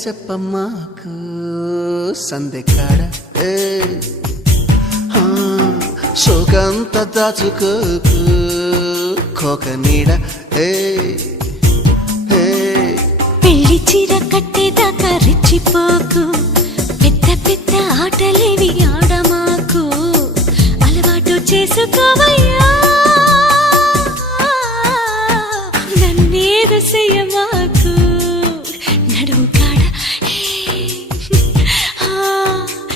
చెప్పమ్మాకు సందెకాడ శోకంత దాచుకోకు కోక నీడ పెళ్లి చీర కట్టేదాకా రెచ్చిపోకు